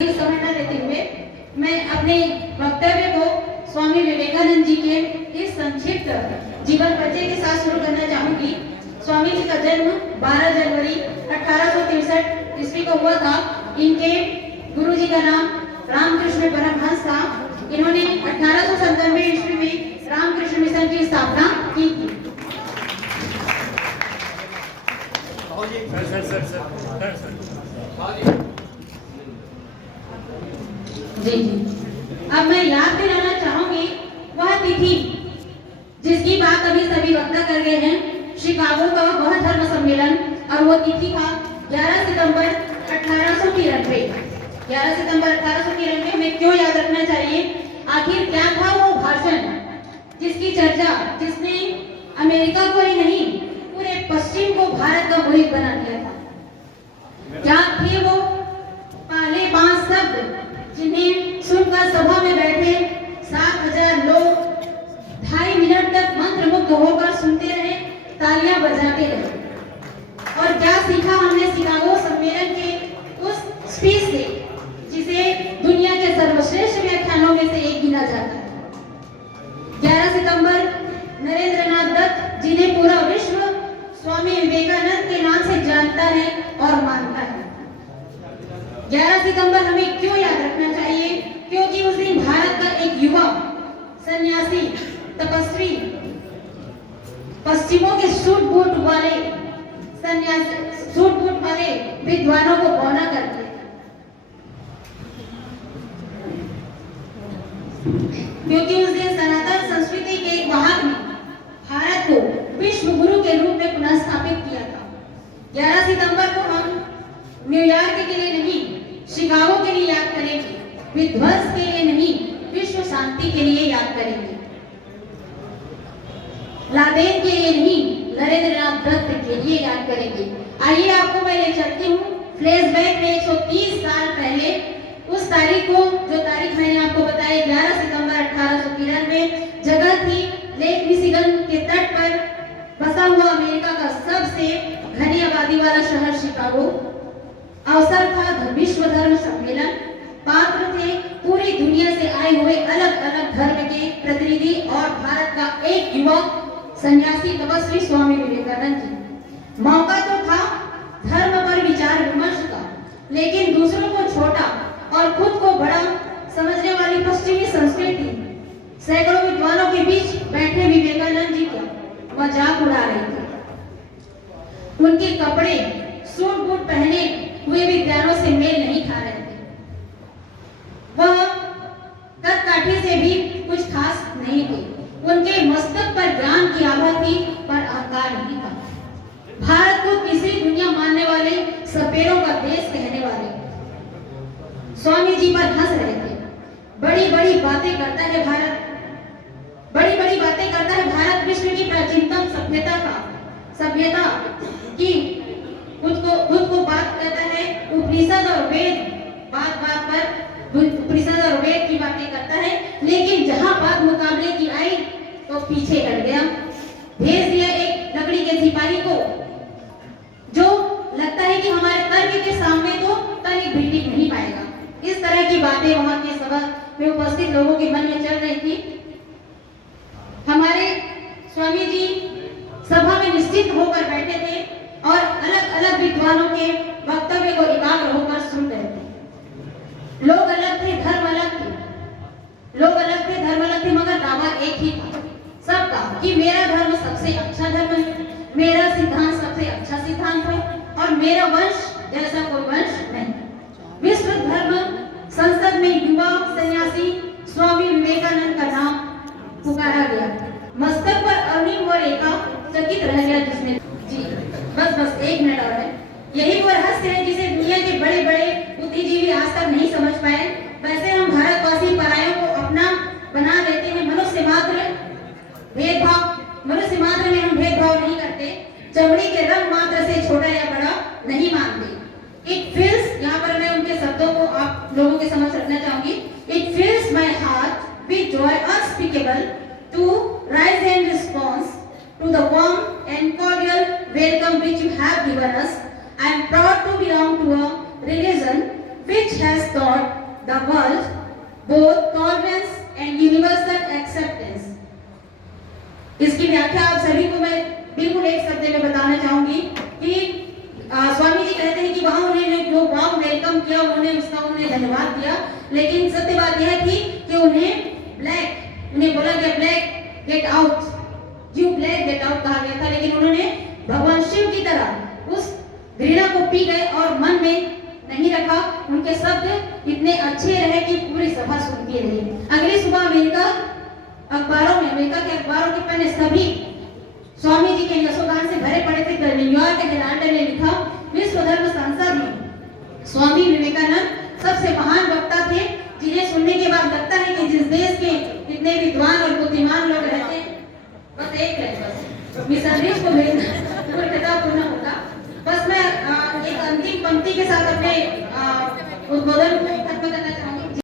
समय न लेते हुए मैं अपने वक्तव्य को स्वामी विवेकानंद जी के इस संक्षिप्त जीवन परिचय के साथ शुरू करना चाहूंगी। स्वामी जी का जन्म 12 जनवरी 1863 ईस्वी को हुआ था। इनके गुरु जी का नाम रामकृष्ण परमहंस था। इन्होंने 1897 ईस्वी में रामकृष्ण मिशन की स्थापना की थी। जी जी, अब मैं याद दिलाना चाहूंगी वह तिथि जिसकी बात अभी सभी वक्ता कर गए हैं, शिकागो का वह धर्म सम्मेलन, और वो तिथि था 11 सितंबर 1893। 11 सितंबर 1893 हमें क्यों याद रखना चाहिए? आखिर क्या था वो भाषण जिसकी चर्चा, जिसने अमेरिका को ही नहीं पूरे पश्चिम को भारत का मुरीद बना दिया था? क्या थे वो पहले 5 शब्द जिन्हें सुनकर सभा में बैठे 7,000 लोग 2.5 मिनट तक मंत्रमुग्ध होकर सुनते रहे, तालियां बजाते रहे? और क्या सीखा हमने शिकागो सम्मेलन के उस स्पीच से, जिसे दुनिया के सर्वश्रेष्ठ व्याख्यानों में से एक गिना जाता है? 11 सितंबर नरेंद्रनाथ दत्त, जिन्हें पूरा विश्व स्वामी विवेकानंद के नाम से जानता है और मानता है। 11 सितंबर हमें क्यों याद रखना चाहिए? क्योंकि उस दिन भारत का एक युवा सन्यासी, तपस्वी, पश्चिमों के सूट बूट वाले सन्यासी, सूट बूट वाले विद्वानों को बौना कर दिया। क्योंकि उस दिन सनातन संस्कृति के एक वाहक ने भारत को विश्व गुरु के रूप में पुनः स्थापित किया था। 11 सितंबर को हम न्यूयॉर्क के लिए नहीं, शिकागो के लिए याद करेंगे, विध्वंस के लिए नहीं, विश्व शांति के लिए याद करेंगे, लादेन के लिए नहीं, नरेंद्रनाथ दत्त के लिए याद करेंगे। आइए आपको मैं ले चलती हूँ फ्लैशबैक में 130 साल पहले, उस तारीख को, जो तारीख मैंने आपको बताया 11 सितंबर 1893, जगह थी लेक मिशिगन के तट पर बसा हुआ अमेरिका का सबसे घनी आबादी वाला शहर शिकागो। अवसर था विश्व धर्म सम्मेलन। पात्र थे पूरी दुनिया से आए हुए अलग अलग धर्म के प्रतिनिधि और भारत का एक युवा सन्यासी तपस्वी स्वामी विवेकानंद जी। मौका तो था धर्म पर विचार विमर्श का, लेकिन दूसरों को छोटा और खुद को बड़ा समझने वाली पश्चिमी संस्कृति सैकड़ों विद्वानों के बीच बैठे विवेकानंद जी का मजाक उड़ा रहे थे। उनके कपड़े सूट बूट पहने हुए विद्वानों से मेल नहीं खा रहे थे। वह कद काठी से भी कुछ खास नहीं थे। उनके मस्तक पर ज्ञान की आभा थी, पर अहंकार नहीं था। भारत को तीसरी दुनिया मानने वाले, सपेरों का देश कहने वाले स्वामी जी पर हंस रहे थे। बड़ी बड़ी बातें करता है भारत, बड़ी बड़ी बातें करता है भारत, विश्व की प्राचीनतम सभ्यता की खुद को बात करता है। उपनिषद और वेद, बात पर उपनिषद और वेद की बातें करता है, लेकिन जहां बात मुकाबले की आई तो पीछे हट गया। भेज दिया एक लकड़ी के सिपाही को, जो लगता है कि हमारे तर्क के सामने तो तनिक भी टिक नहीं पाएगा। इस तरह की बातें वहां के सभा में उपस्थित लोगों के मन में चल रही थी। हमारे स्वामी जी सभा में निश्चित होकर बैठे थे और अलग अलग विद्वानों के वक्तव्य को एकाग्र होकर सुन रहे थे। लोग अलग थे, धर्म अलग थे, लोग अलग थे, धर्म अलग थे, मगर दावा एक ही था सबका कि मेरा धर्म सबसे अच्छा धर्म है, मेरा सिद्धांत सबसे अच्छा सिद्धांत है, और मेरा वंश जैसा कोई वंश नहीं। विश्व धर्म संसद में युवा सन्यासी स्वामी विवेकानंद का नाम पुकारा गया। मस्तक पर अग्निम और रेखा चकित रह गया, जिसने जी बस 1 मिनट और है। यही वो रहस्य है जिसे दुनिया के बड़े बड़े बुद्धिजीवी आज तक नहीं समझ पाए। वैसे हम भारतवासी परायों को अपना बना लेते हैं। मनुष्य मात्र में हम भेदभाव नहीं करते, चमड़ी के रंग मात्र से छोटा या बड़ा नहीं मानते। इट फील्स, यहाँ पर मैं उनके शब्दों को आप लोगों के समझ रखना चाहूंगी। It feels my heart with joy unspeakable to rise and response to the warm and cordial welcome which you have given us. I am proud to belong to a religion which has taught the world both tolerance and universal acceptance. इसकी व्याख्या आप सभी को मैं बिल्कुल एक शब्द में बताना चाहूंगी कि स्वामी जी कहते हैं कि वहां उन्होंने जो वार्म वेलकम किया उन्होंने धन्यवाद दिया, लेकिन सत्य बात यह थी कि उन्हें बोला गया black get out, you black get out कहा गया था, लेकिन उन्होंने भगवान शिव की तरह उस घृणा को पी गए और मन में नहीं रखा। उनके शब्द इतने अच्छे रहे कि पूरी सभा सुनती रही। अगली सुबह अमेरिका के अखबारों के पन्ने सभी स्वामी जी के यशोगान से भरे पड़े थे। न्यूयॉर्क के हेराल्ड ने लिखा, विश्व धर्म संसद में स्वामी विवेकानंद सबसे महान वक्ता थे, जिन्हें सुनने के बाद लगता है कि जिस देश के इतने विद्वान और बुद्धिमान लोग रहते हैं, बस एक मिशनरीज को